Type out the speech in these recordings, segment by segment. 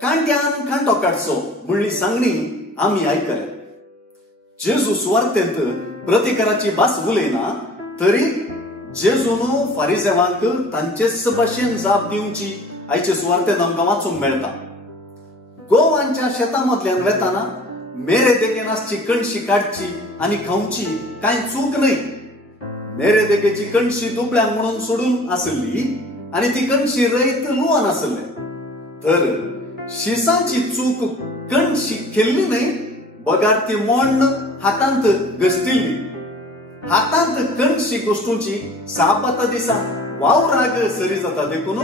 कांट्यान कांटो काडचो म्हणली सांगणी आम्ही आयकले. जेजू सुवार्तेंत प्रतिकाराची भास उलयना तरी जेजून फारिसेवांक तांचेच भाशेन जाप दिवची आयचे सुवार्तेंत आमकां वाचूंक मेळटा. गोवांच्या शेतांमदल्यान वेताना मेरे देगेन आसची कणशी काडची आनी खावची कांय चूक न्हय. मेरे देगेची कणशी दुबळ्यांक म्हणून सोडून आसली आनी ती कणशी रयत लुवान आसले. तर शिसाची चूक कणशी केल्ली न्हय, बगार ती मोडण हातांत घसटिल्ली. हातांत कणशी गोश्टूची साबाता दिसा वावराक सरी जाता देखून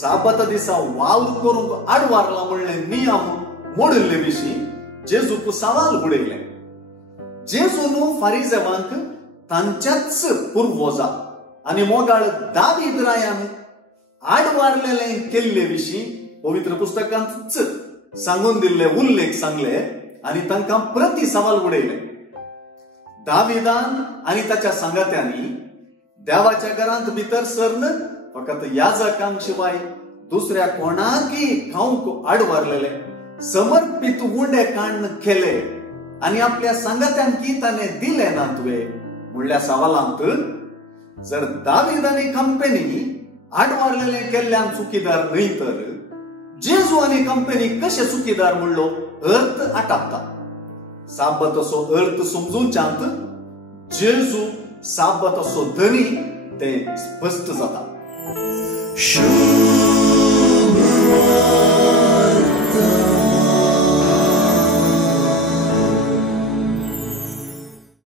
साबाता दिसा वावर करूंक आडवारला म्हणले नियम मोडिल्ले विशीं जेजूक सवाल उडयले. जेजून फारिसेवांक तांच्याच पुर्वजा आनी मोगाळ दावीद रायान आडवारलेले केल्ले विशीं पवित्र पुस्तकांत सांगून दिल्ले उल्लेख सांगले आनी तांकां प्रति सवाल उडयले. दाविदान आनी ताच्या सांगात्यांनी देवाच्या घरांत भितर सरन फकत याजकांक शिवाय दुसऱ्या कोणाकय खावंक आडवारलेले समर्पित उंडे काण केले आनी आपल्या सांगात्यांकी ताणें दिले ना तुवें म्हणल्या सवालांत जर दावीद आनी कंपनी आडवारलेले केल्ल्यान चुकीदार न्हय तर जेजू आनी कंपनी कशे चुकीदार म्हणलो अर्थ आटापता. साबत असो अर्थ समजूच्यात जेजू साबत असो धनी ते स्पष्ट जाता.